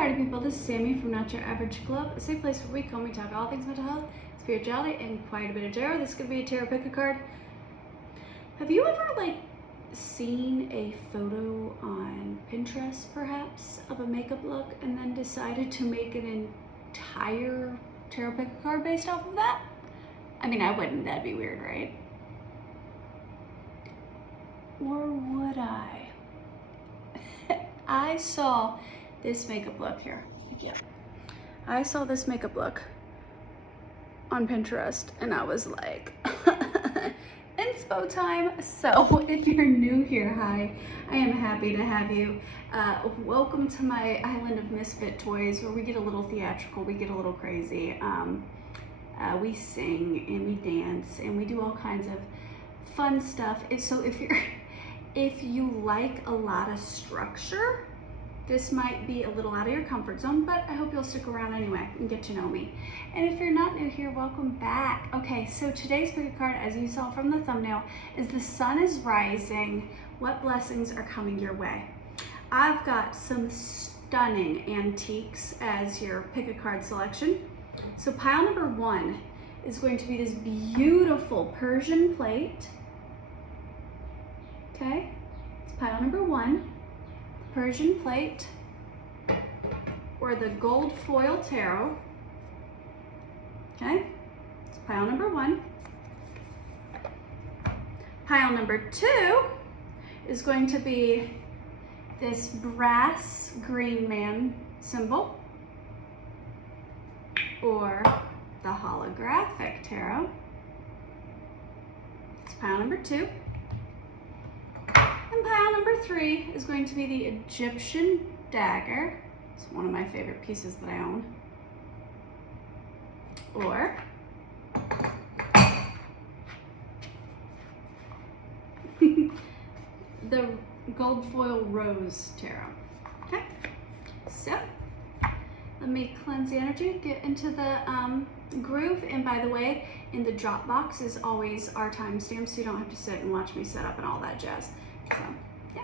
party people, this is Sammy from Not Your Average Club, a safe place where we come, we talk all things mental health, spirituality, and quite a bit of tarot. This is going to be a tarot pick a card. Have you ever seen a photo on Pinterest perhaps of a makeup look and then decided to make an entire tarot pick a card based off of that? I mean, I wouldn't, that'd be weird, right? Or would I? I saw this makeup look here. Yeah. I saw this makeup look on Pinterest and I was like, inspo time. So if you're new here, hi, I am happy to have you. Welcome to my island of misfit toys where we get a little theatrical, we get a little crazy. We sing and we dance and we do all kinds of fun stuff. So if you like a lot of structure, this might be a little out of your comfort zone, but I hope you'll stick around anyway and get to know me. And if you're not new here, welcome back. Okay, so today's pick a card, as you saw from the thumbnail, is the sun is rising. What blessings are coming your way? I've got some stunning antiques as your pick a card selection. So pile number one is going to be this beautiful Persian plate. Okay, it's pile number one. Persian plate, or the gold foil tarot. Okay, it's pile number one. Pile number two is going to be this brass green man symbol, or the holographic tarot. It's pile number two. And pile number three is going to be the Egyptian dagger. It's one of my favorite pieces that I own. Or the gold foil rose tarot. Okay, so let me cleanse the energy, get into the groove. And by the way, in the drop box is always our timestamp, so you don't have to sit and watch me set up and all that jazz. So, yeah.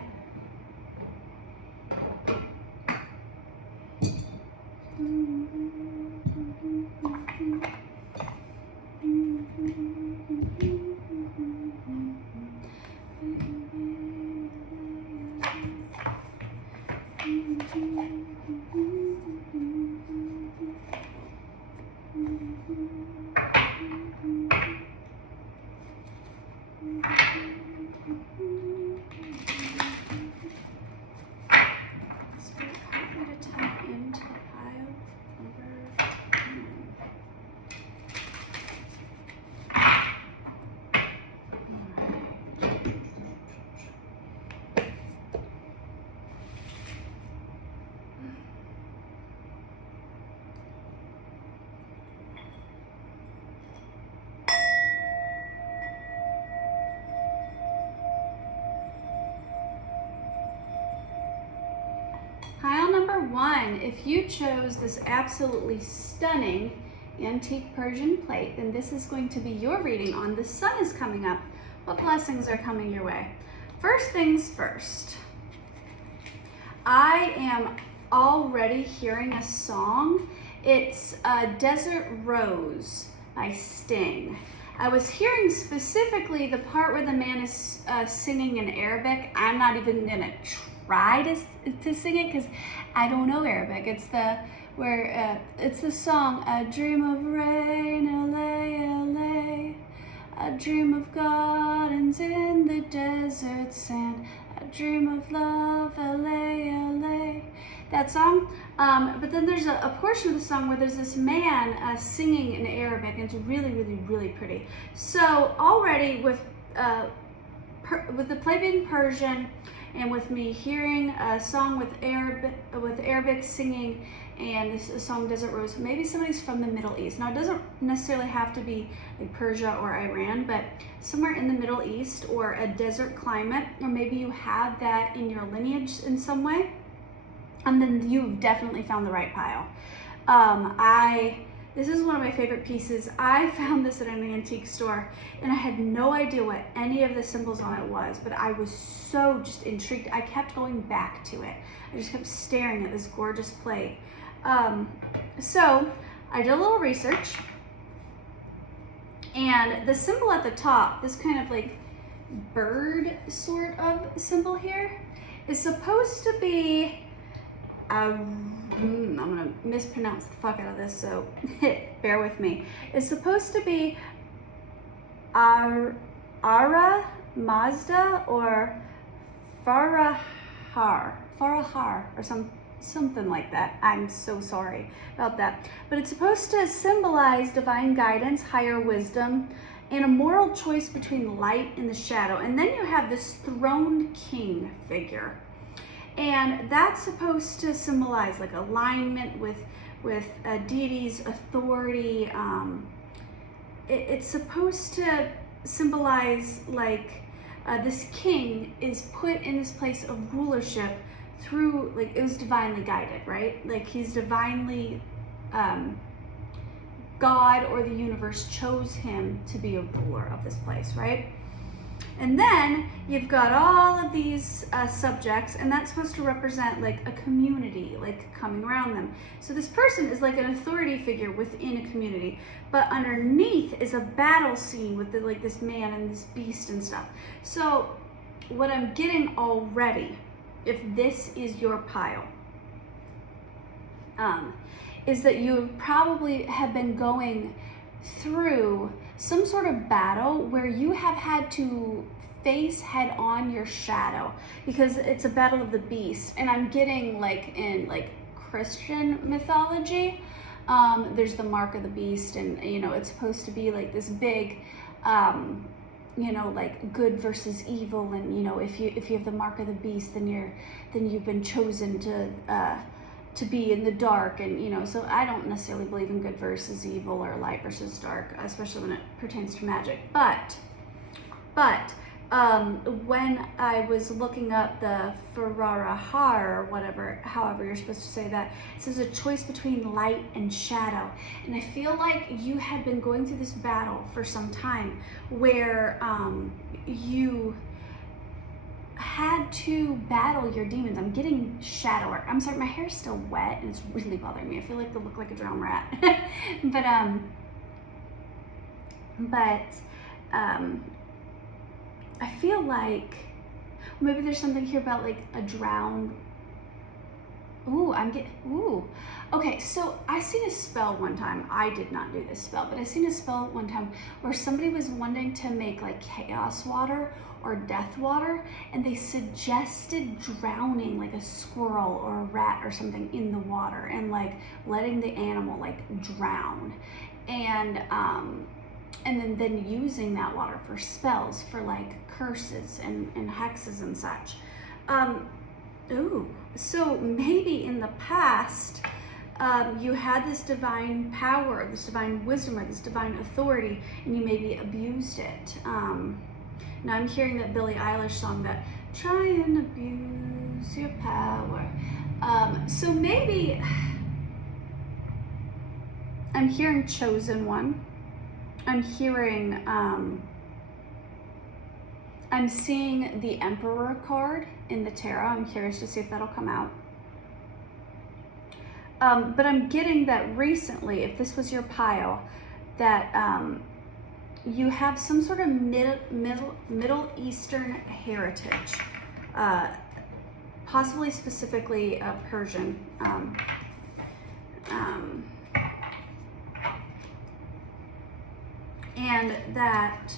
Pile number one, if you chose this absolutely stunning antique Persian plate, then this is going to be your reading on the sun is coming up. What blessings are coming your way? First things first, I am already hearing a song. It's Desert Rose by Sting. I was hearing specifically the part where the man is singing in Arabic. I'm not even gonna try to sing it because I don't know Arabic. It's it's the song, I dream of rain, LA, LA. I dream of gardens in the desert sand. I dream of love, LA, LA. That song. But then there's a portion of the song where there's this man singing in Arabic, and it's really, really, really pretty. So already with the play being Persian, and with me hearing a song with Arabic singing, and this song Desert Rose, maybe somebody's from the Middle East. Now it doesn't necessarily have to be like Persia or Iran, but somewhere in the Middle East or a desert climate, or maybe you have that in your lineage in some way, and then you've definitely found the right pile. I This is one of my favorite pieces. I found this at an antique store and I had no idea what any of the symbols on it was, but I was so just intrigued. I kept going back to it. I just kept staring at this gorgeous plate. So I did a little research, and the symbol at the top, this kind of like bird sort of symbol here, is supposed to be I'm gonna mispronounce the fuck out of this, so bear with me. It's supposed to be Ara Mazda or Farahar or something like that. I'm so sorry about that. But it's supposed to symbolize divine guidance, higher wisdom, and a moral choice between light and the shadow. And then you have this throned king figure. And that's supposed to symbolize like alignment with a deity's authority. It's supposed to symbolize like this king is put in this place of rulership through, like, it was divinely guided, right? Like he's divinely, God or the universe chose him to be a ruler of this place, right? And then you've got all of these subjects, and that's supposed to represent like a community, like coming around them. So this person is like an authority figure within a community, but underneath is a battle scene with like this man and this beast and stuff. So what I'm getting already, if this is your pile, is that you probably have been going through some sort of battle where you have had to face head on your shadow, because it's a battle of the beast. And I'm getting like in like Christian mythology, there's the mark of the beast, and you know, it's supposed to be like this big, you know, like good versus evil, and you know, if you have the mark of the beast, then you've been chosen to be in the dark. And you know, so I don't necessarily believe in good versus evil or light versus dark, especially when it pertains to magic. But when I was looking up the Farahar, or whatever, however you're supposed to say that, it says a choice between light and shadow. And I feel like you had been going through this battle for some time where you had to battle your demons. I'm getting shadow work. I'm sorry, my hair's still wet and it's really bothering me. I feel like I look like a drowned rat. but I feel like maybe there's something here about like a drowned. Okay, so I seen a spell one time. I did not do this spell, but I seen a spell one time where somebody was wanting to make like chaos water or death water, and they suggested drowning like a squirrel or a rat or something in the water and like letting the animal like drown, and then using that water for spells, for like curses and hexes and such. So maybe in the past, you had this divine power, this divine wisdom, or this divine authority, and you maybe abused it. Now I'm hearing that Billie Eilish song, that try and abuse your power. So maybe I'm hearing chosen one. I'm hearing, I'm seeing the Emperor card in the tarot. I'm curious to see if that'll come out. But I'm getting that recently, if this was your pile, that you have some sort of Middle Eastern heritage, possibly specifically Persian. And that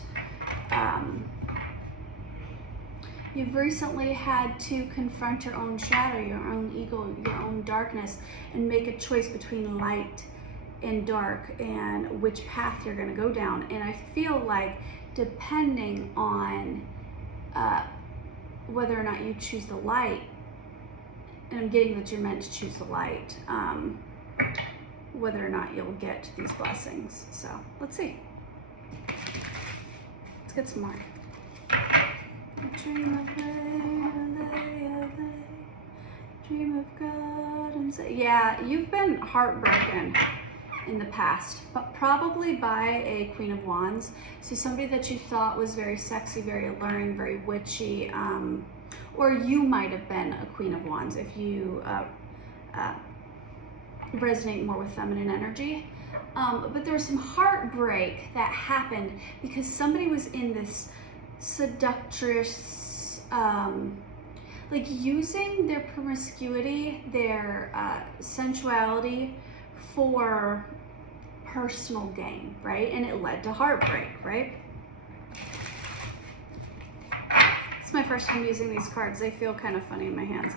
you've recently had to confront your own shadow, your own ego, your own darkness, and make a choice between light and dark and which path you're going to go down. And I feel like depending on whether or not you choose the light, and I'm getting that you're meant to choose the light, whether or not you'll get these blessings. So let's see. Let's get some more. Dream of dream of God and say, yeah, you've been heartbroken in the past, but probably by a Queen of Wands. So somebody that you thought was very sexy, very alluring, very witchy, or you might have been a Queen of Wands if you resonate more with feminine energy. But there was some heartbreak that happened because somebody was in this seductress, like using their promiscuity, their sensuality for personal gain, right? And it led to heartbreak, right? It's my first time using these cards. They feel kind of funny in my hands.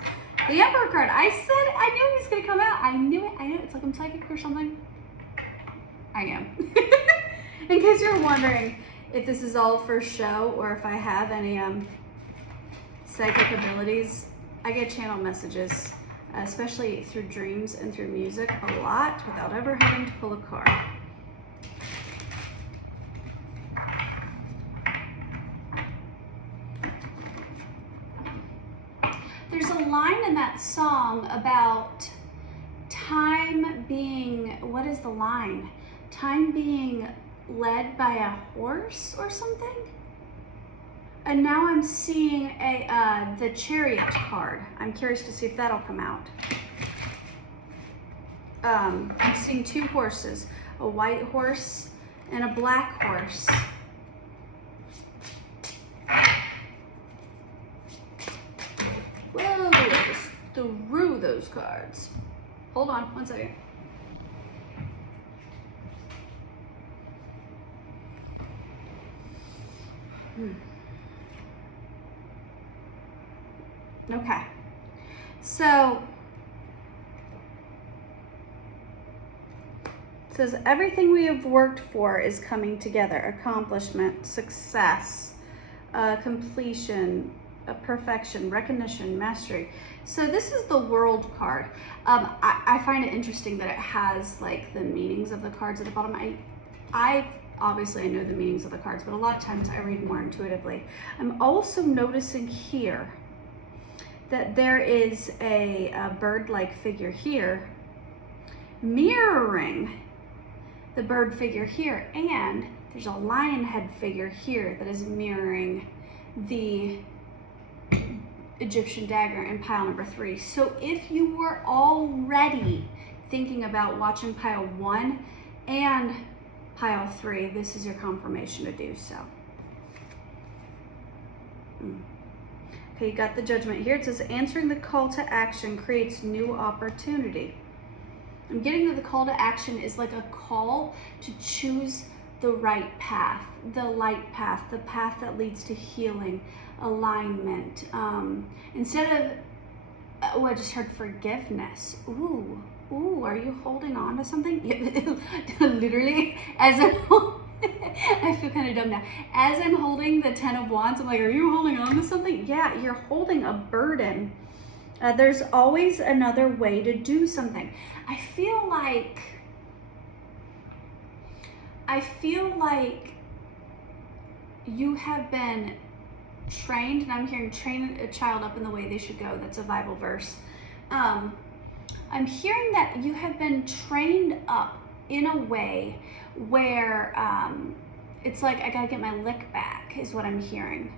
The Emperor card, I said, I knew he was gonna come out. I knew it, it's like I'm psychic or something. I am. In case you're wondering if this is all for show or if I have any psychic abilities, I get channel messages, especially through dreams and through music a lot without ever having to pull a card. There's a line in that song about time being, what is the line? Time being led by a horse or something? And now I'm seeing the Chariot card. I'm curious to see if that'll come out. I'm seeing two horses, a white horse and a black horse. Whoa, I just threw those cards. Hold on, one second. Okay, so it says everything we have worked for is coming together: accomplishment, success, completion, perfection, recognition, mastery. So this is the World card. I find it interesting that it has like the meanings of the cards at the bottom. Obviously I know the meanings of the cards, but a lot of times I read more intuitively. I'm also noticing here that there is a bird-like figure here mirroring the bird figure here, and there's a lion head figure here that is mirroring the Egyptian dagger in pile number 3. So if you were already thinking about watching pile 1 and pile 3, this is your confirmation to do so. Okay, you got the Judgment here. It says answering the call to action creates new opportunity. I'm getting that the call to action is like a call to choose the right path, the light path, the path that leads to healing, alignment. Instead of, oh, I just heard forgiveness. Ooh, are you holding on to something? Literally, as I feel kind of dumb now. As I'm holding the 10 of Wands, I'm like, are you holding on to something? Yeah, you're holding a burden. There's always another way to do something. I feel like you have been trained, and I'm hearing train a child up in the way they should go. That's a Bible verse. I'm hearing that you have been trained up in a way where it's like, I gotta get my lick back, is what I'm hearing.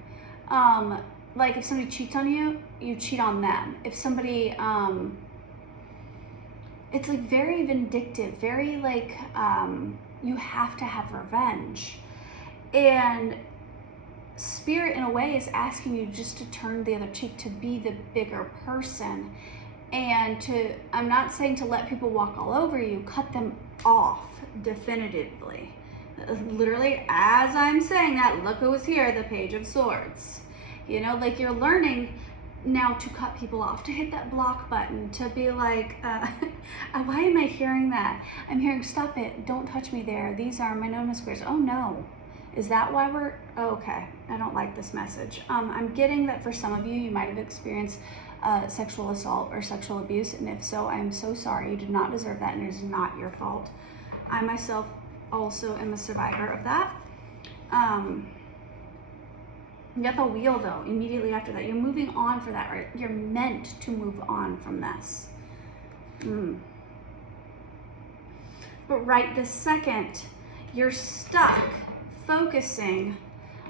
Like if somebody cheats on you, you cheat on them. If somebody, it's like very vindictive, very like, you have to have revenge. And Spirit in a way is asking you just to turn the other cheek, to be the bigger person. And to, I'm not saying to let people walk all over you, cut them off definitively. Literally, as I'm saying that, look who was here, the Page of Swords. You know, like you're learning now to cut people off, to hit that block button, to be like, why am I hearing that? I'm hearing, stop it, don't touch me there. These are my no-no squares. Oh no, is that why we're, oh, okay, I don't like this message. I'm getting that for some of you, you might have experienced sexual assault or sexual abuse, and if so, I am so sorry. You did not deserve that, and it is not your fault. I myself also am a survivor of that. You got the Wheel though, immediately after that. You're moving on for that, right? You're meant to move on from this. but right this second, you're stuck focusing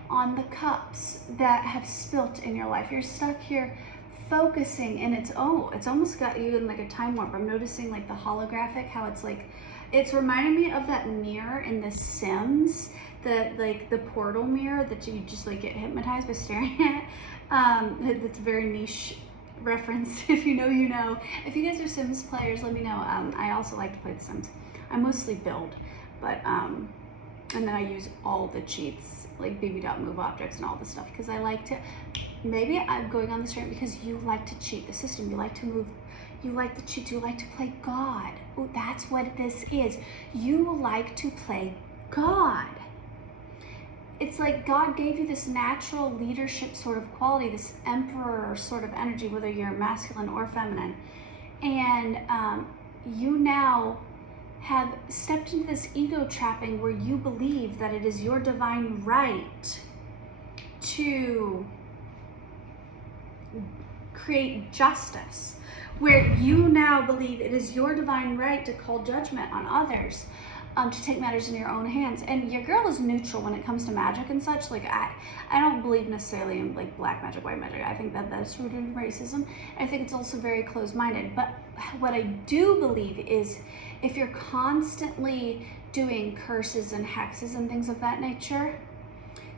on the cups that have spilt in your life. You're stuck here focusing, and it's almost got you in like a time warp. I'm noticing like the holographic, how it's like, it's reminding me of that mirror in The Sims, the portal mirror that you just like get hypnotized by staring at. It's a very niche reference. If you know, you know. If you guys are Sims players, let me know. I also like to play The Sims. I mostly build, but and then I use all the cheats, like BB.move objects and all this stuff, because I like to. Maybe I'm going on this rant because you like to cheat the system. You like to move. You like to cheat. You like to play God. Oh, that's what this is. You like to play God. It's like God gave you this natural leadership sort of quality, this emperor sort of energy, whether you're masculine or feminine. And you now have stepped into this ego trapping where you believe that it is your divine right to create justice, where you now believe it is your divine right to call judgment on others, to take matters in your own hands. And your girl is neutral when it comes to magic and such. Like I don't believe necessarily in like black magic, white magic. I think that that's rooted in racism. I think it's also very closed-minded. But what I do believe is, if you're constantly doing curses and hexes and things of that nature,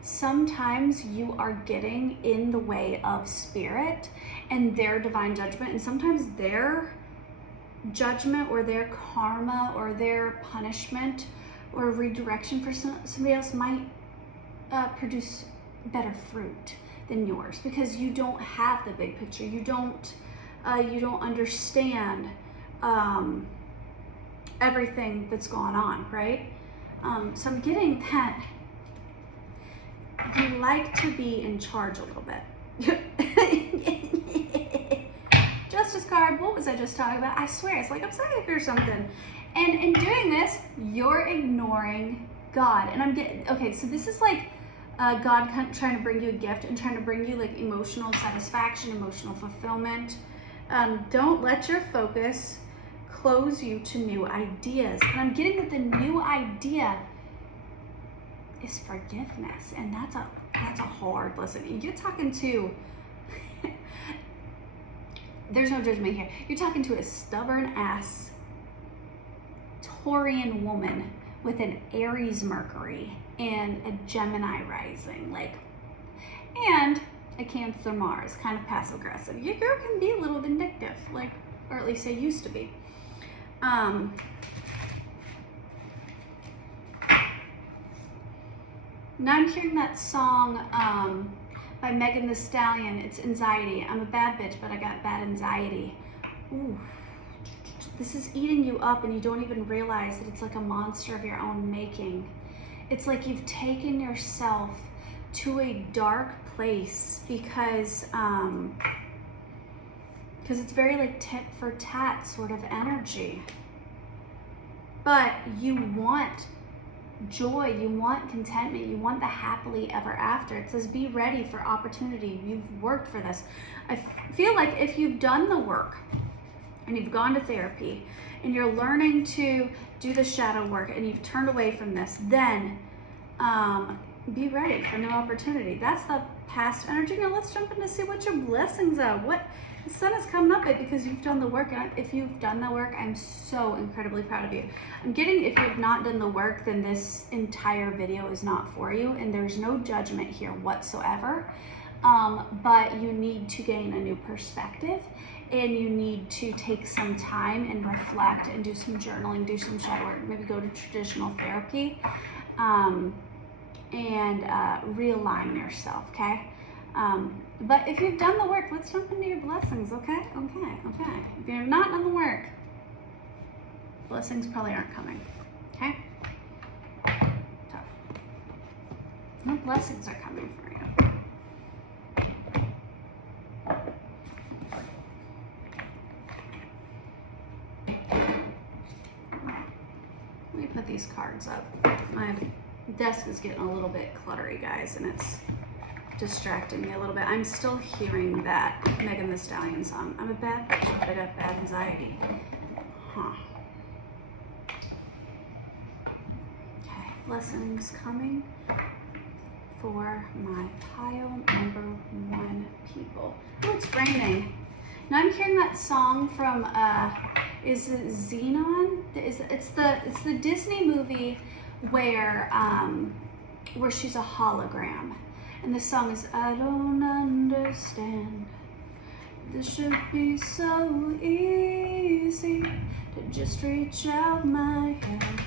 sometimes you are getting in the way of spirit and their divine judgment, and sometimes their judgment or their karma or their punishment or redirection for somebody else might produce better fruit than yours, because you don't have the big picture. You don't understand everything that's gone on, right? So I'm getting that you like to be in charge a little bit. Justice card, what was I just talking about? I swear, it's like I'm psychic or something. And in doing this, you're ignoring God. And I'm getting, okay, so this is like God trying to bring you a gift and trying to bring you like emotional satisfaction, emotional fulfillment. Don't let your focus close you to new ideas. And I'm getting that the new idea is forgiveness, and that's a hard lesson. You're talking to there's no judgment here. You're talking to a stubborn ass Taurian woman with an Aries Mercury and a Gemini rising, like, and a Cancer Mars, kind of passive aggressive. Your girl can be a little vindictive, like, or at least they used to be. Now I'm hearing that song by Megan Thee Stallion. It's Anxiety. I'm a bad bitch, but I got bad anxiety. Ooh. This is eating you up, and you don't even realize that it's like a monster of your own making. It's like you've taken yourself to a dark place because it's very like tit for tat sort of energy. But you want joy, you want contentment, you want the happily ever after. It says be ready for opportunity. You've worked for this. I feel like if you've done the work and you've gone to therapy and you're learning to do the shadow work and you've turned away from this, then be ready for new opportunity. That's the past energy. Now let's jump in to see what your blessings are. What the sun is coming up it because you've done the work. And if you've done the work, I'm so incredibly proud of you. I'm getting, if you've not done the work, then this entire video is not for you, and there's no judgment here whatsoever. But you need to gain a new perspective, and you need to take some time and reflect and do some journaling, do some shadow work, maybe go to traditional therapy, and realign yourself, okay? But if you've done the work, let's jump into your blessings, okay? Okay. If you've not done the work, blessings probably aren't coming, okay? So, no blessings are coming for you. Let me put these cards up. My desk is getting a little bit cluttery, guys, and it's distracting me a little bit. I'm still hearing that Megan Thee Stallion song. I'm a bad bitch, but I got bad anxiety. Huh. Blessings coming for my pile number 1 people. Oh, it's raining. Now I'm hearing that song from is it Xenon? It's the Disney movie where she's a hologram, and the song is I don't understand. This should be so easy to just reach out my hand.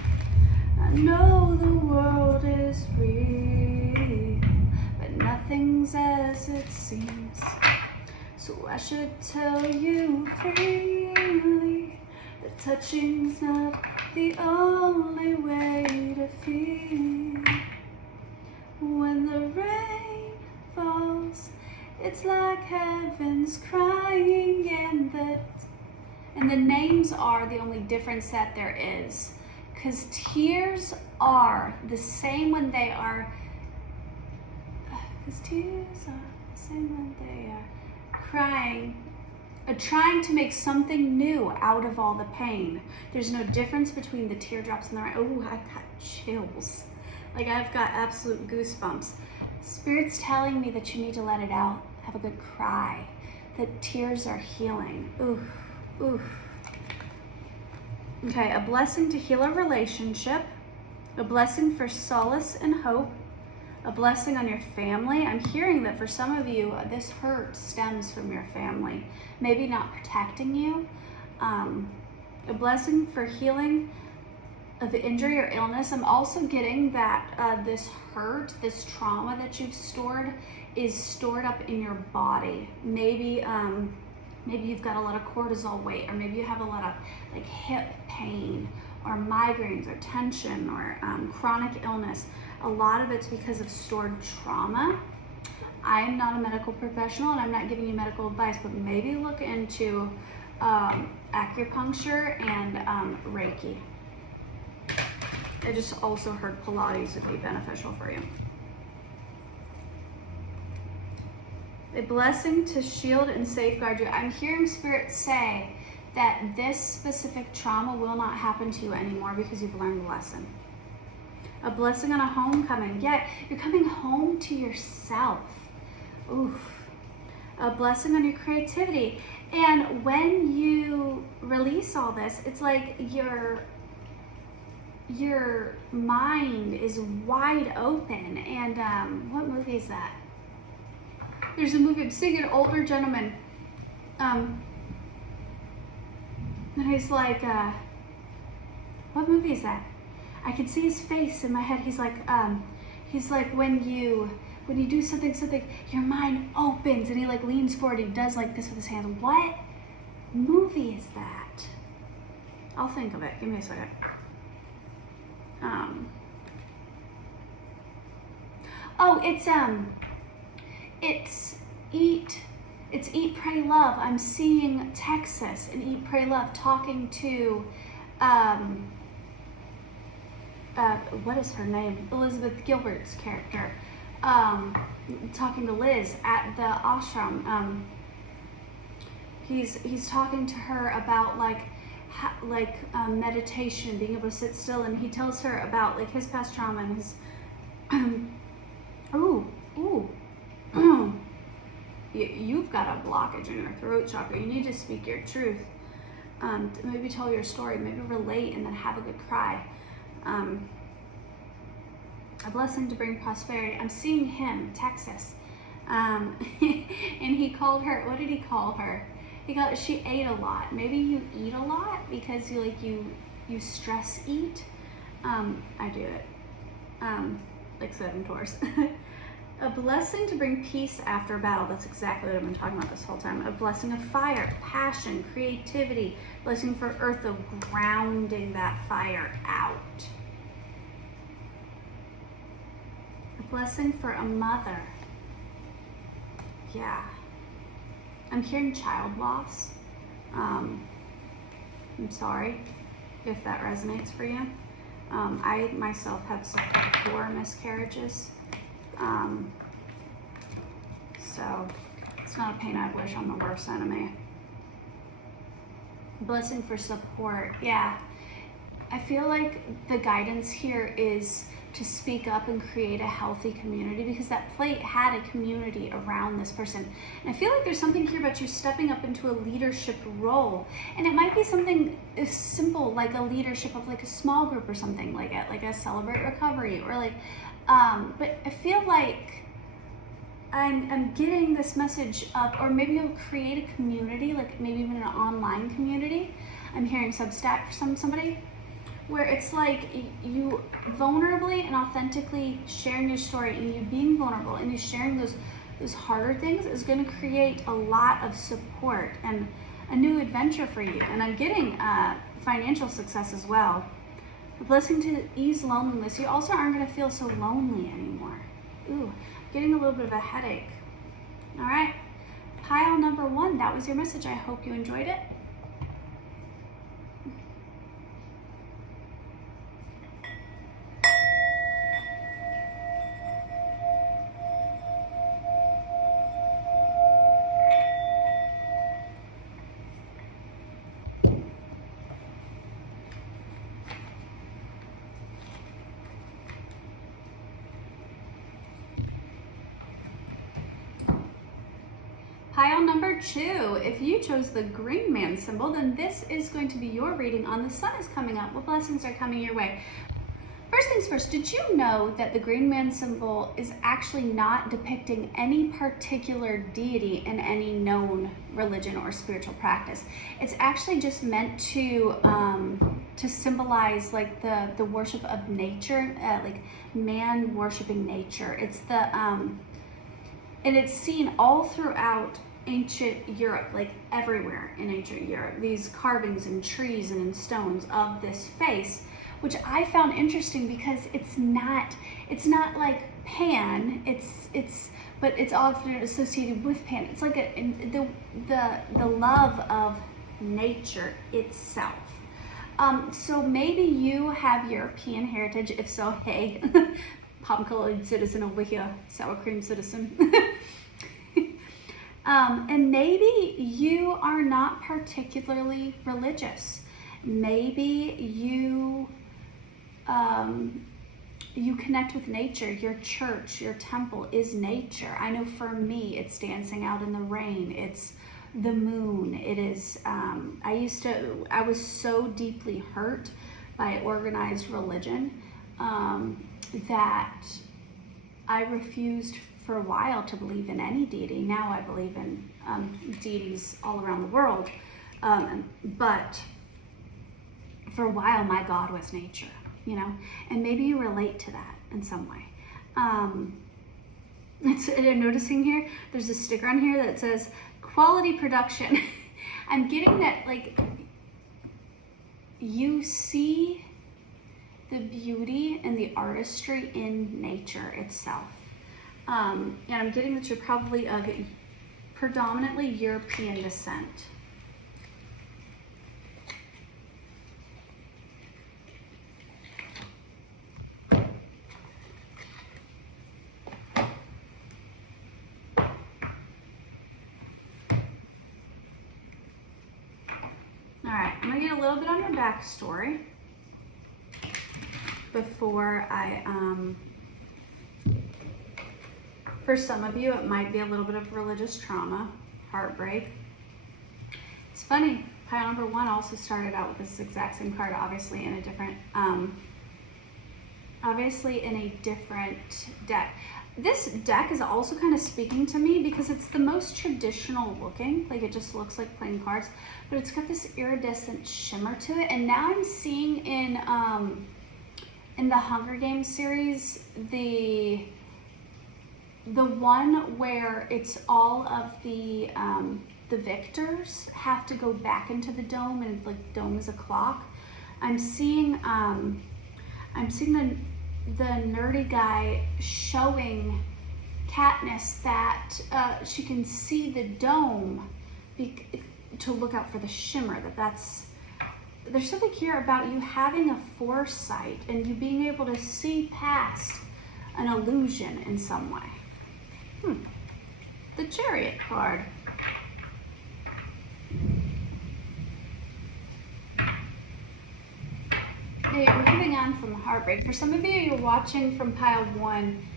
I know the world is real, but nothing's as it seems. So I should tell you freely that touching's not the only way to feel. When the rain falls, it's like heaven's crying, and the names are the only difference that there is. Because tears are the same when they are, crying, trying to make something new out of all the pain. There's no difference between the teardrops and the rain. Oh, I've got chills. Like I've got absolute goosebumps. Spirit's telling me that you need to let it out. Have a good cry. That tears are healing. Oof, oof. Okay, a blessing to heal a relationship, a blessing for solace and hope, a blessing on your family. I'm hearing that for some of you, this hurt stems from your family, maybe not protecting you. A blessing for healing of injury or illness. I'm also getting that this hurt, this trauma that you've stored is stored up in your body. Maybe you've got a lot of cortisol weight, or maybe you have a lot of like hip pain or migraines or tension or chronic illness. A lot of it's because of stored trauma. I am not a medical professional and I'm not giving you medical advice, but maybe look into acupuncture and Reiki. I just also heard Pilates would be beneficial for you. A blessing to shield and safeguard you. I'm hearing Spirit say that this specific trauma will not happen to you anymore because you've learned the lesson. A blessing on a homecoming. Yeah, you're coming home to yourself. Oof. A blessing on your creativity. And when you release all this, it's like your mind is wide open. And what movie is that? There's a movie, I'm seeing an older gentleman. And he's like, what movie is that? I can see his face in my head. He's like when you do something, your mind opens, and he like leans forward, he does like this with his hands. What movie is that? I'll think of it. Give me a second. Oh, it's Eat, Pray, Love. I'm seeing Texas and Eat, Pray, Love talking to, what is her name? Elizabeth Gilbert's character, talking to Liz at the ashram. He's talking to her about meditation, being able to sit still, and he tells her about like his past trauma and his, you've got a blockage in your throat chakra. You need to speak your truth. Maybe tell your story, maybe relate, and then have a good cry. A blessing to bring prosperity. I'm seeing him, Texas. And he called her, what did he call her? She ate a lot. Maybe you eat a lot because you stress eat. I do it. Like 7 tours. A blessing to bring peace after a battle. That's exactly what I've been talking about this whole time. A blessing of fire, passion, creativity. Blessing for earth of grounding that fire out. A blessing for a mother. Yeah. I'm hearing child loss. I'm sorry if that resonates for you. I myself have suffered 4 miscarriages. So it's not a pain I wish on the worst enemy. Blessing for support. Yeah. I feel like the guidance here is to speak up and create a healthy community, because that plate had a community around this person. And I feel like there's something here about you stepping up into a leadership role. And it might be something as simple like a leadership of like a small group or something, like a Celebrate Recovery, or like, but I feel like I'm getting this message of, or maybe you'll create a community, like maybe even an online community. I'm hearing Substack for somebody, where it's like you vulnerably and authentically sharing your story, and you being vulnerable and you sharing those harder things is going to create a lot of support and a new adventure for you. And I'm getting financial success as well. A blessing to ease loneliness. You also aren't going to feel so lonely anymore. Ooh, getting a little bit of a headache. All right, pile number 1, that was your message. I hope you enjoyed it. Pile number 2, if you chose the green man symbol, then this is going to be your reading on the sun is coming up. What blessings are coming your way? First things first, did you know that the green man symbol is actually not depicting any particular deity in any known religion or spiritual practice? It's actually just meant to symbolize like the worship of nature, like man worshiping nature. It's the and it's seen all throughout ancient Europe, like everywhere in ancient Europe, these carvings in trees and in stones of this face, which I found interesting because it's not like Pan, but it's often associated with Pan. It's like the love of nature itself. So maybe you have European heritage. If so, hey, palm-colored citizen over here, sour cream citizen. And maybe you are not particularly religious. Maybe you you connect with nature. Your church, your temple is nature. I know for me, it's dancing out in the rain. It's the moon. It is, I was so deeply hurt by organized religion that I refused for a while to believe in any deity. Now I believe in deities all around the world. But for a while, my God was nature, you know? And maybe you relate to that in some way. I'm noticing here, there's a sticker on here that says, quality production. I'm getting that, like, you see the beauty and the artistry in nature itself. And I'm getting that you're probably of predominantly European descent. All right, I'm gonna get a little bit on your backstory before I, for some of you, it might be a little bit of religious trauma, heartbreak. It's funny, pile number 1 also started out with this exact same card, obviously in a different deck. This deck is also kind of speaking to me because it's the most traditional looking, like it just looks like plain cards, but it's got this iridescent shimmer to it. And now I'm seeing in the Hunger Games series, the one where it's all of the victors have to go back into the dome, and like dome is a clock. I'm seeing the nerdy guy showing Katniss that she can see the dome to look out for the shimmer. There's something here about you having a foresight and you being able to see past an illusion in some way. The Chariot card. Okay, you're moving on from heartbreak. For some of you, you're watching from pile 1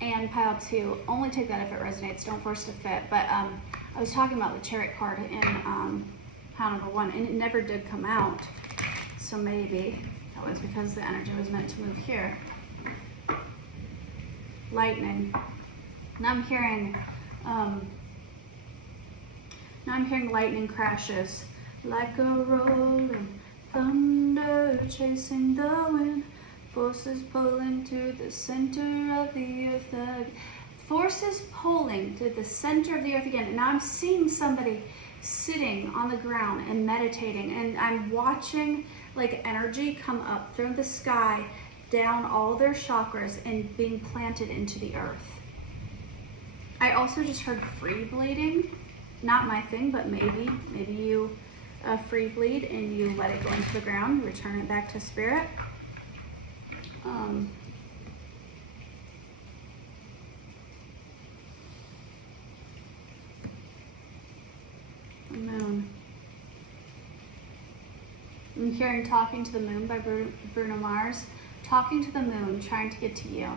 and pile 2. Only take that if it resonates. Don't force to fit. But I was talking about the Chariot card in pile number 1, and it never did come out. So maybe that was because the energy was meant to move here. Lightning. Now I'm hearing lightning crashes like a rolling thunder chasing the wind, forces pulling to the center of the earth. Forces pulling to the center of the earth again. And now I'm seeing somebody sitting on the ground and meditating, and I'm watching like energy come up through the sky, down all their chakras and being planted into the earth. I also just heard free bleeding. Not my thing, but maybe you free bleed and you let it go into the ground, return it back to spirit. Moon. I'm hearing Talking to the Moon by Bruno Mars. Talking to the moon, trying to get to you.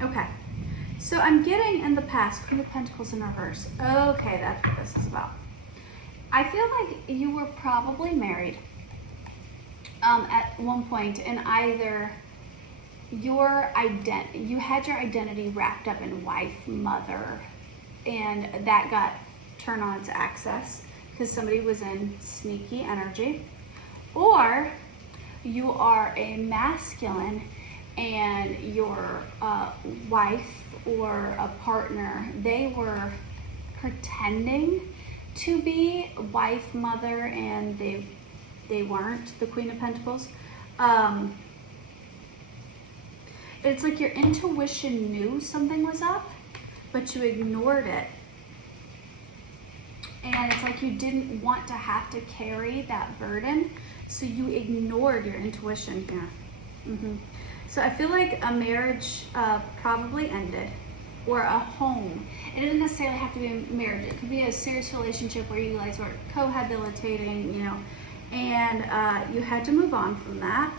Okay. So I'm getting in the past, Queen of Pentacles in reverse. Okay, that's what this is about. I feel like you were probably married at one point, and either you had your identity wrapped up in wife, mother, and that got turned on its axis because somebody was in sneaky energy, or you are a masculine and your wife or a partner, they were pretending to be wife, mother, and they weren't the Queen of Pentacles. It's like your intuition knew something was up, but you ignored it. And it's like you didn't want to have to carry that burden, so you ignored your intuition here. So I feel like a marriage probably ended, or a home. It doesn't necessarily have to be a marriage. It could be a serious relationship where you guys were cohabitating, you know, and you had to move on from that.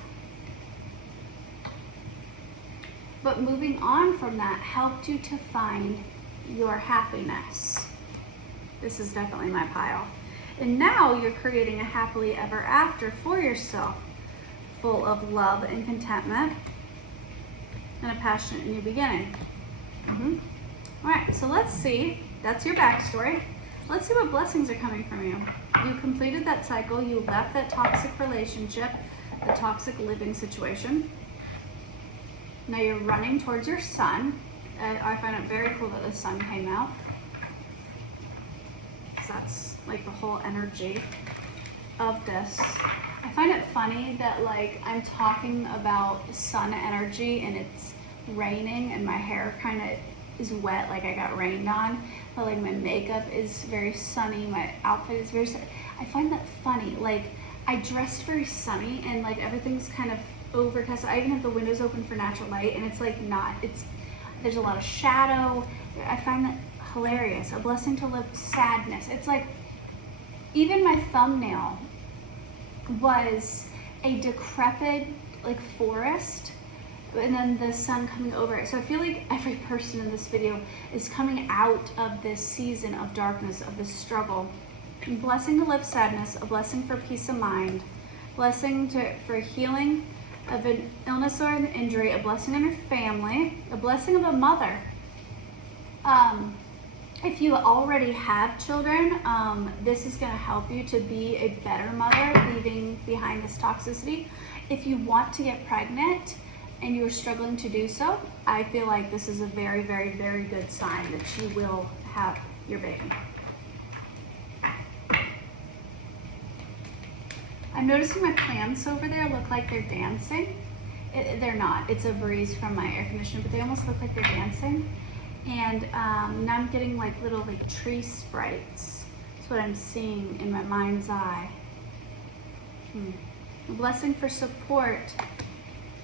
But moving on from that helped you to find your happiness. This is definitely my pile. And now you're creating a happily ever after for yourself, full of love and contentment and a passionate new beginning. All right, so let's see. That's your backstory. Let's see what blessings are coming from you. You completed that cycle. You left that toxic relationship, the toxic living situation. Now you're running towards your sun. I find it very cool that the sun came out. That's like the whole energy of this. I find it funny that like I'm talking about sun energy and it's raining and my hair kind of is wet, like I got rained on, but like my makeup is very sunny, my outfit is very sunny. I find that funny. Like I dressed very sunny and like everything's kind of overcast. I even have the windows open for natural light and it's like not, there's a lot of shadow. I find that hilarious. A blessing to live sadness. It's like even my thumbnail was a decrepit like forest and then the sun coming over it. So I feel like every person in this video is coming out of this season of darkness, of this struggle. A blessing to live sadness, a blessing for peace of mind, blessing for healing of an illness or an injury, a blessing on your family, a blessing of a mother. If you already have children, this is going to help you to be a better mother, leaving behind this toxicity. If you want to get pregnant and you're struggling to do so, I feel like this is a very, very, very good sign that you will have your baby. I'm noticing my plants over there look like they're dancing. They're not. It's a breeze from my air conditioner, but they almost look like they're dancing. And now I'm getting like little like tree sprites. That's what I'm seeing in my mind's eye. A blessing for support.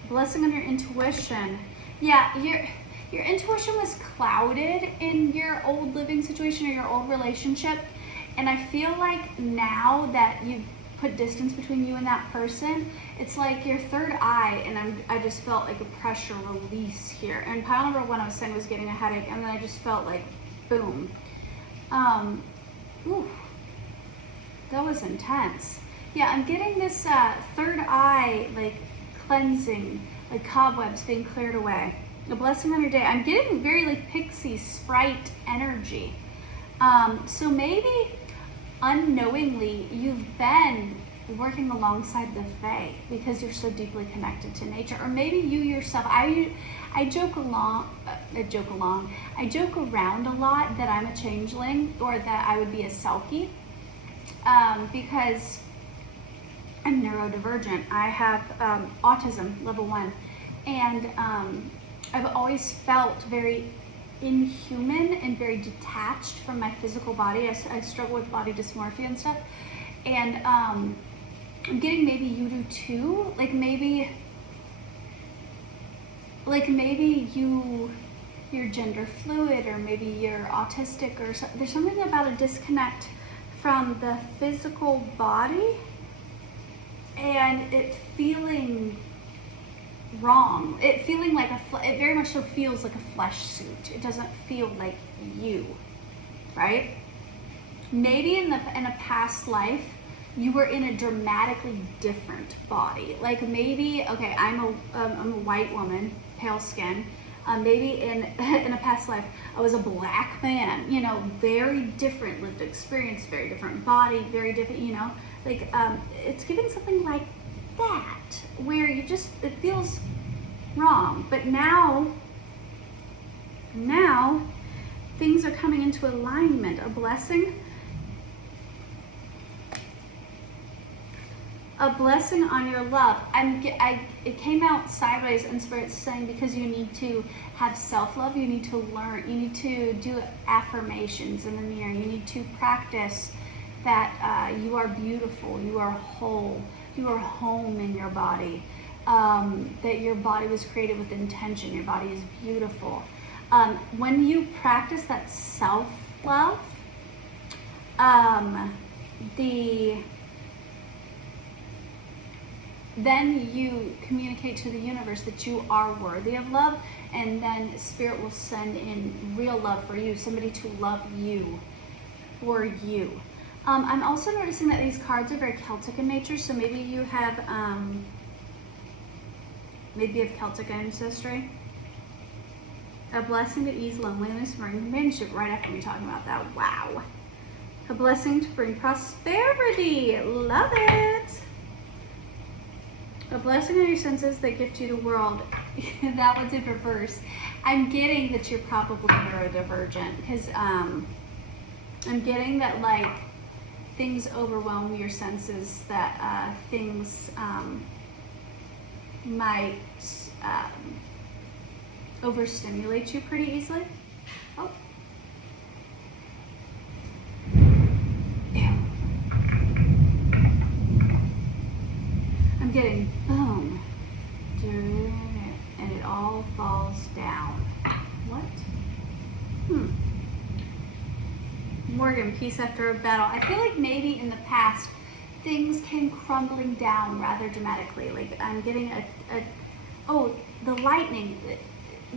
A blessing on your intuition. Yeah, your intuition was clouded in your old living situation or your old relationship. And I feel like now that you've put distance between you and that person. It's like your third eye, and I just felt like a pressure release here. And pile number 1, I was saying, was getting a headache, and then I just felt like boom. Ooh, that was intense. Yeah, I'm getting this third eye, like cleansing, like cobwebs being cleared away. A blessing on your day. I'm getting very like pixie sprite energy. So maybe unknowingly you've been working alongside the Fae because you're so deeply connected to nature, or maybe you yourself. I joke around a lot that I'm a changeling, or that I would be a Selkie, because I'm neurodivergent. I have autism level 1, and I've always felt very inhuman and very detached from my physical body. I struggle with body dysmorphia and stuff, and I'm getting maybe you do too. Like maybe you're gender fluid, or maybe you're autistic, or so. There's something about a disconnect from the physical body and it feeling wrong. It feeling like it very much so feels like a flesh suit. It doesn't feel like you, right? Maybe in a past life you were in a dramatically different body. Like maybe, okay, I'm a white woman, pale skin. Maybe in a past life I was a black man. You know, very different lived experience, very different body, very different. You know, like it's giving something like that, where you just, it feels wrong. But now things are coming into alignment. A blessing on your love. It came out sideways, and Spirit's saying because you need to have self-love, you need to learn, you need to do affirmations in the mirror, you need to practice that you are beautiful, you are whole, you are home in your body, that your body was created with intention, your body is beautiful. When you practice that self-love, then you communicate to the universe that you are worthy of love, and then Spirit will send in real love for you, somebody to love you for you. I'm also noticing that these cards are very Celtic in nature, so maybe you have Celtic ancestry. A blessing to ease loneliness, bring companionship. Right after me talking about that, wow. A blessing to bring prosperity, love it. A blessing on your senses that gift you the world. That one's in reverse. I'm getting that you're probably neurodivergent, because I'm getting that like things overwhelm your senses, that things might overstimulate you pretty easily. Oh. I'm getting boom, and it all falls down. What? Morgan, peace after a battle. I feel like maybe in the past things came crumbling down rather dramatically. Like I'm getting the lightning,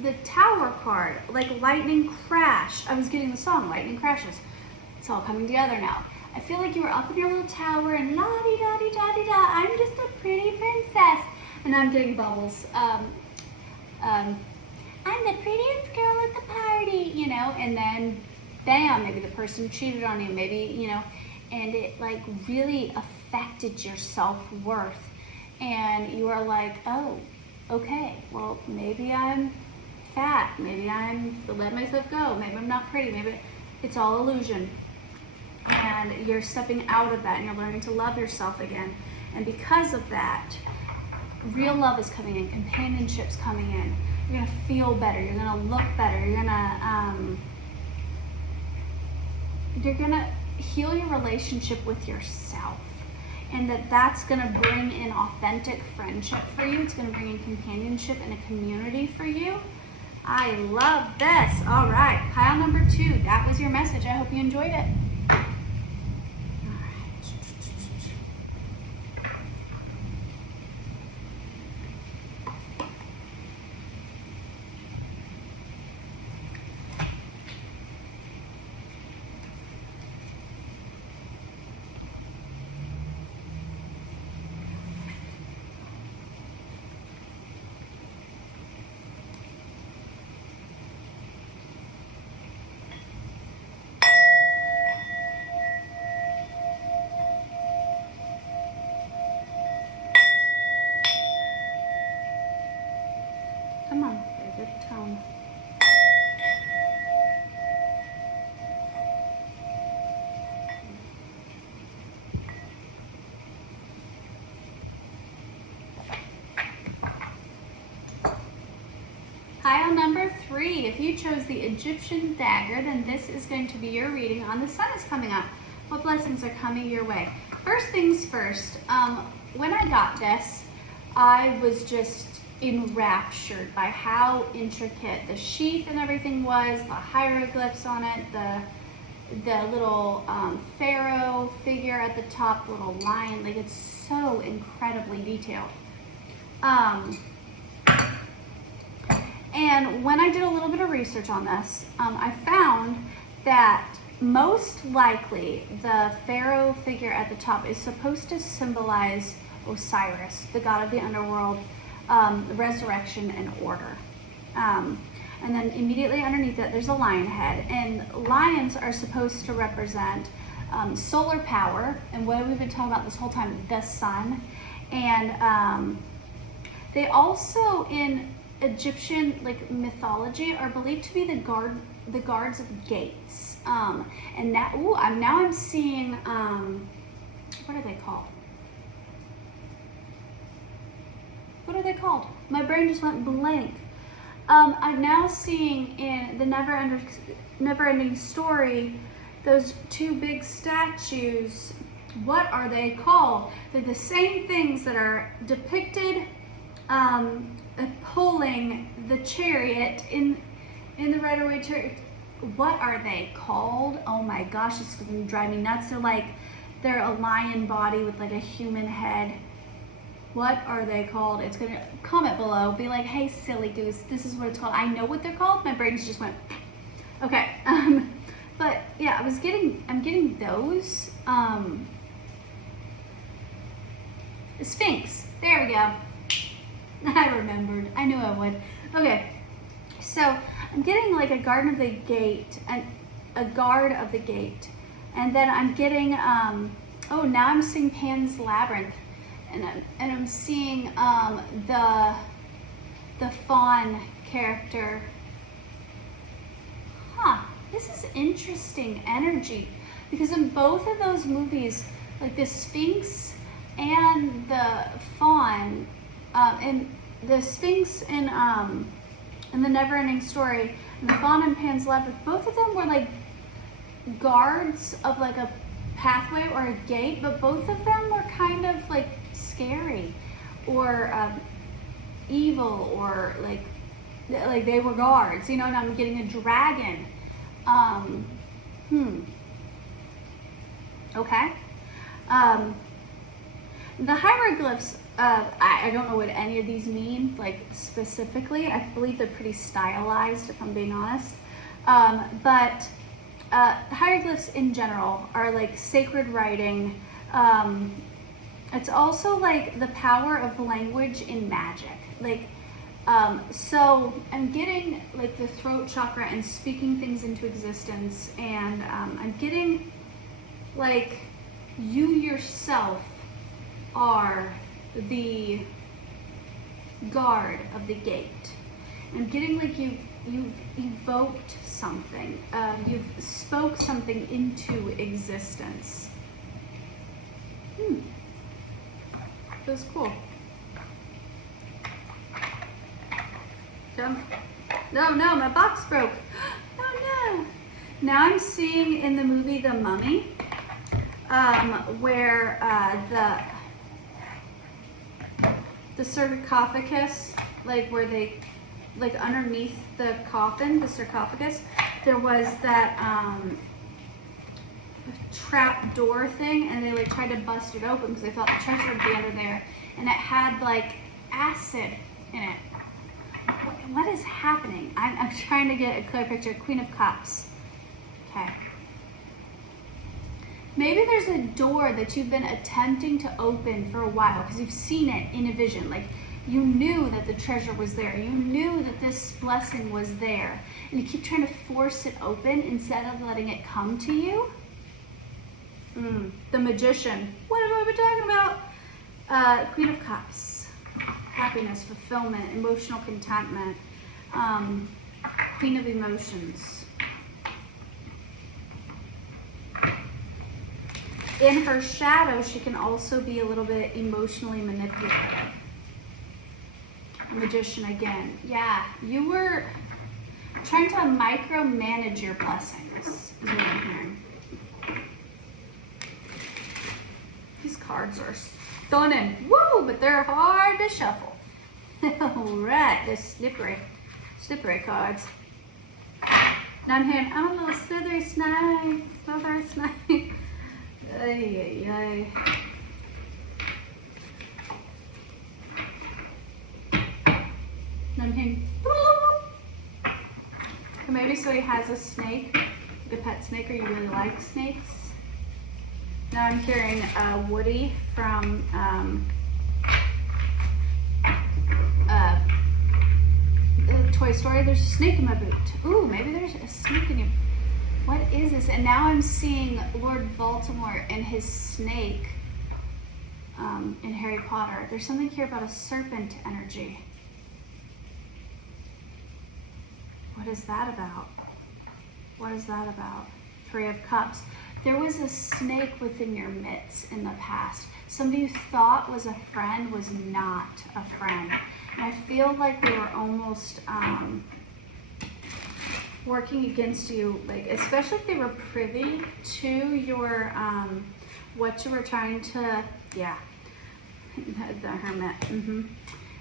the tower card, like lightning crashed. I was getting the song Lightning Crashes. It's all coming together now. I feel like you were up in your little tower and la-di-da-di-da-di-da, I'm just a pretty princess. And I'm getting bubbles. I'm the prettiest girl at the party, you know, and then bam, maybe the person cheated on you, maybe, you know, and it like really affected your self-worth. And you are like, oh, okay, well, maybe I'm fat, maybe I'm let myself go, maybe I'm not pretty, maybe it's all illusion. And you're stepping out of that and you're learning to love yourself again. And because of that, real love is coming in, companionship's coming in. You're gonna feel better, you're gonna look better, you're gonna heal your relationship with yourself. And that's gonna bring in authentic friendship for you. It's gonna bring in companionship and a community for you. I love this. All right, pile number 2. That was your message. I hope you enjoyed it. if you chose the Egyptian dagger, then this is going to be your reading on the sun is coming up. What blessings are coming your way? First things first, when I got this, I was just enraptured by how intricate the sheath and everything was, the hieroglyphs on it, the little pharaoh figure at the top, little lion, like it's so incredibly detailed. And when I did a little bit of research on this, I found that most likely the pharaoh figure at the top is supposed to symbolize Osiris, the god of the underworld, resurrection and order. And then immediately underneath it, there's a lion head. And lions are supposed to represent solar power. And what we've been talking about this whole time, the sun. And they also, in Egyptian mythology, are believed to be the guards of gates. And that, now I'm seeing, what are they called? What are they called? My brain just went blank. I'm now seeing in the never-ending story, those two big statues. What are they called? They're the same things that are depicted pulling the chariot in the Rider-Waite chariot. What are they called? Oh my gosh, it's gonna drive me nuts. They're a lion body with like a human head. What are they called? It's gonna comment below. Be like, hey, silly goose, this is what it's called. I know what they're called. My brain just went. Okay. But yeah, I'm getting those. Sphinx. There we go. I remembered. I knew I would. Okay. So I'm getting like a guard of the gate and a guard of the gate, and then I'm getting. Oh, now I'm seeing Pan's Labyrinth. And I'm seeing the fawn character. Huh, this is interesting energy, because in both of those movies, like the Sphinx and the fawn, and the Sphinx in the Never-Ending Story, and the fawn in Pan's Labyrinth, both of them were like guards of like a pathway or a gate, but both of them were kind of like scary or evil, or like they were guards, and I'm getting a dragon. Okay. The hieroglyphs, I don't know what any of these mean, like specifically. I believe they're pretty stylized, if I'm being honest. But hieroglyphs in general are like sacred writing. It's also like the power of language in magic. So I'm getting like the throat chakra and speaking things into existence, and I'm getting like you yourself are the guard of the gate. I'm getting like you've evoked something, you've spoke something into existence. That was cool. No, my box broke. Oh no. Now I'm seeing in the movie The Mummy, where the sarcophagus, like where they, like underneath the coffin, the sarcophagus, there was that trap door thing, and they like tried to bust it open because they thought the treasure would be under there, and it had like acid in it. What is happening? I'm trying to get a clear picture. Queen of Cups. Okay. Maybe there's a door that you've been attempting to open for a while because you've seen it in a vision. Like you knew that the treasure was there. You knew that this blessing was there. And you keep trying to force it open instead of letting it come to you. The Magician. What have I been talking about? Queen of Cups. Happiness, fulfillment, emotional contentment. Queen of Emotions. In her shadow, she can also be a little bit emotionally manipulative. Magician again. Yeah, you were Trying to micromanage your blessings is what I'm hearing. These cards are stunning. Woo, but they're hard to shuffle. Alright, they're slippery cards. Now I'm hearing, I'm a little slithery snake. Ay, ay, ay. And I'm hearing, or maybe somebody has a snake, like a pet snake, or you really like snakes. Now I'm hearing Woody from Toy Story. There's a snake in my boot. Ooh, maybe there's a snake in your. What is this? And now I'm seeing Lord Voldemort and his snake in Harry Potter. There's something here about a serpent energy. What is that about? What is that about? Three of Cups. There was a snake within your midst in the past. Somebody you thought was a friend was not a friend. And I feel like they were almost working against you, like especially if they were privy to your what you were trying to, yeah, the Hermit.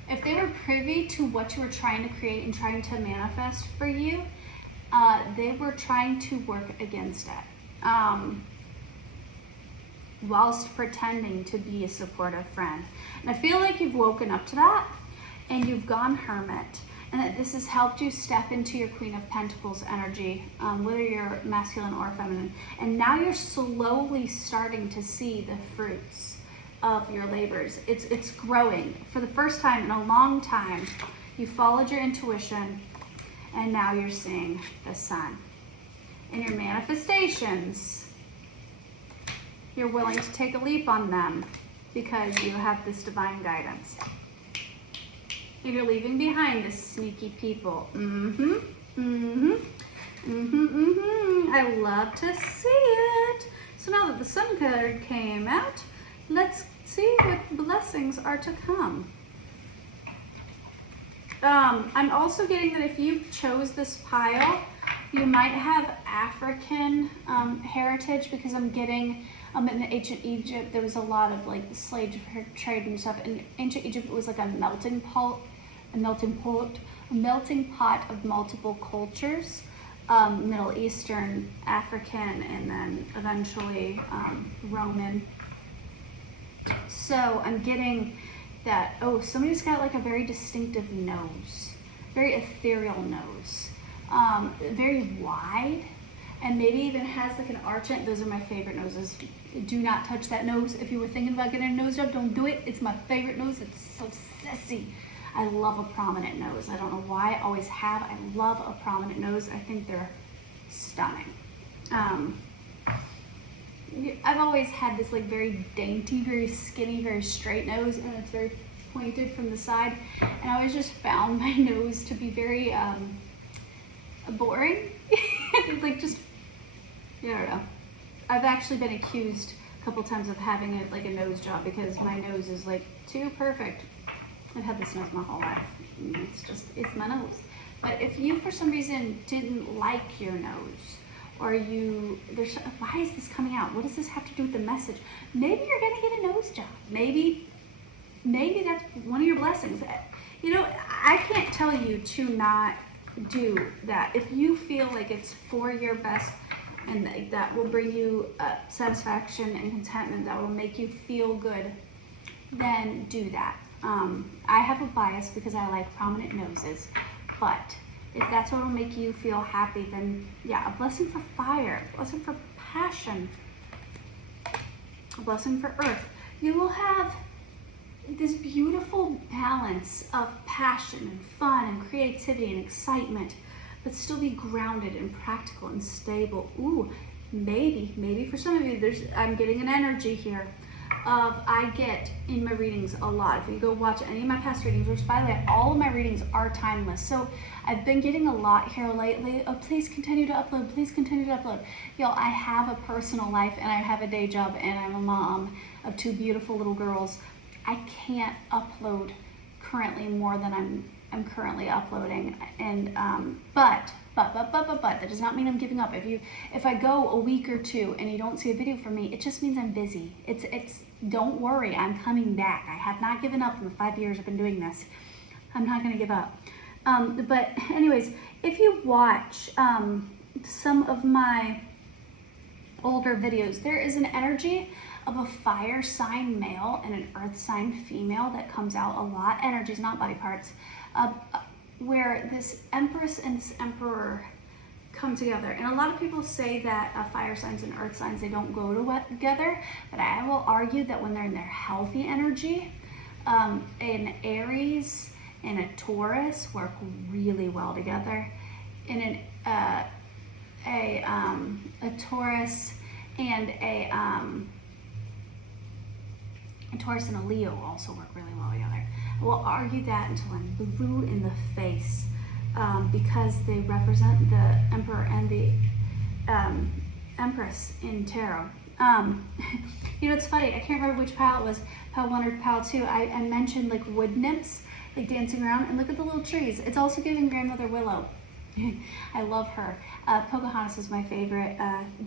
If they were privy to what you were trying to create and trying to manifest for you, they were trying to work against it, whilst pretending to be a supportive friend. And I feel like you've woken up to that and you've gone Hermit, and that this has helped you step into your Queen of Pentacles energy, whether you're masculine or feminine. And now you're slowly starting to see the fruits of your labors. It's growing. For the first time in a long time, you followed your intuition, and now you're seeing the sun. In your manifestations, you're willing to take a leap on them because you have this divine guidance. And you're leaving behind the sneaky people. I love to see it. So now that the sun card came out, let's see what blessings are to come. I'm also getting that if you chose this pile, you might have African heritage, because I'm getting in ancient Egypt there was a lot of like the slave trade and stuff. In ancient Egypt it was like a melting pot of multiple cultures, Middle Eastern, African, and then eventually Roman. So I'm getting that, oh, somebody's got like a very distinctive nose, very ethereal nose, very wide, and maybe even has like an arch in it. Those are my favorite noses. Do not touch that nose. If you were thinking about getting a nose job, don't do it. It's my favorite nose. It's so sissy. I love a prominent nose. I don't know why, I always have. I love a prominent nose. I think they're stunning. I've always had this like very dainty, very skinny, very straight nose, and it's very pointed from the side. And I always just found my nose to be very boring. Like just, I don't know. I've actually been accused a couple times of having like a nose job because my nose is like too perfect. I've had this nose my whole life. It's my nose. But if you for some reason didn't like your nose, or why is this coming out? What does this have to do with the message? Maybe you're gonna get a nose job. Maybe that's one of your blessings. You know, I can't tell you to not do that. If you feel like it's for your best and that will bring you satisfaction and contentment, that will make you feel good, then do that. I have a bias because I like prominent noses, but if that's what will make you feel happy, then yeah, a blessing for fire, a blessing for passion, a blessing for earth. You will have this beautiful balance of passion and fun and creativity and excitement, but still be grounded and practical and stable. Ooh, maybe for some of you, I'm getting an energy here of, I get in my readings a lot. If you go watch any of my past readings, which by the way, all of my readings are timeless. So I've been getting a lot here lately. Oh, please continue to upload. Please continue to upload. Y'all, I have a personal life and I have a day job and I'm a mom of 2 beautiful little girls. I can't upload currently more than I'm I'm currently uploading, and but that does not mean I'm giving up. If I go a week or two and you don't see a video from me, it just means I'm busy. It's don't worry, I'm coming back. I have not given up in the 5 years I've been doing this. I'm not gonna give up. But anyways, if you watch some of my older videos, there is an energy of a fire sign male and an earth sign female that comes out a lot. Energies, not body parts. Where this Empress and this Emperor come together. And a lot of people say that fire signs and earth signs, they don't go together, but I will argue that when they're in their healthy energy, an Aries and a Taurus work really well together. And a Taurus and a Taurus and a Leo also work really well together. I will argue that until I'm blue in the face, because they represent the Emperor and the Empress in tarot. You know, it's funny, I can't remember which pile it was, pile 1 or pile 2. I mentioned like wood nymphs, like dancing around, and look at the little trees. It's also giving Grandmother Willow. I love her. Pocahontas was my favorite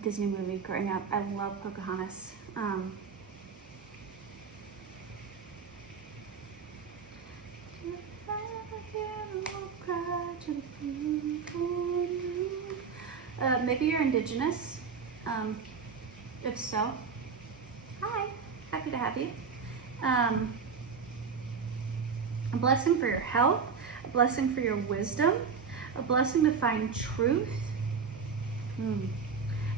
Disney movie growing up. I love Pocahontas. Maybe you're Indigenous. If so, hi, happy to have you. A blessing for your health, a blessing for your wisdom, a blessing to find truth,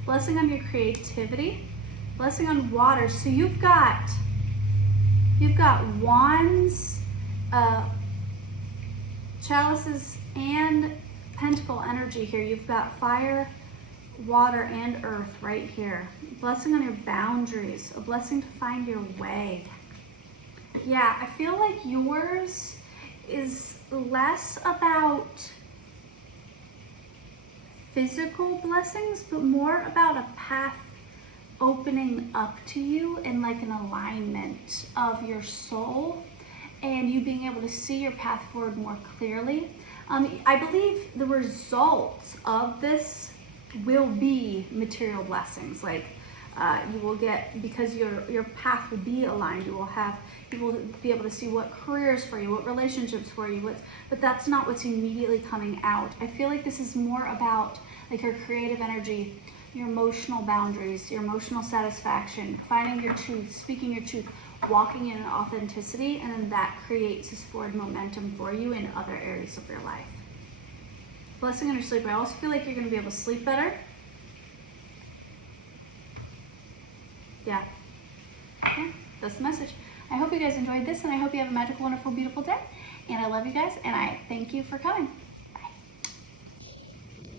blessing on your creativity, blessing on water. So you've got wands, chalices, and pentacle energy here. You've got fire, water, and earth right here. Blessing on your boundaries, a blessing to find your way. Yeah, I feel like yours is less about physical blessings, but more about a path opening up to you and like an alignment of your soul and you being able to see your path forward more clearly. I believe the results of this will be material blessings. Like you will get, because your path will be aligned, you will be able to see what careers for you, what relationships for you, but that's not what's immediately coming out. I feel like this is more about like your creative energy, your emotional boundaries, your emotional satisfaction, finding your truth, speaking your truth, walking in authenticity, and then that creates this forward momentum for you in other areas of your life. Blessing on your sleep. I also feel like you're going to be able to sleep better. Yeah. Okay, that's the message. I hope you guys enjoyed this, and I hope you have a magical, wonderful, beautiful day. And I love you guys, and I thank you for coming.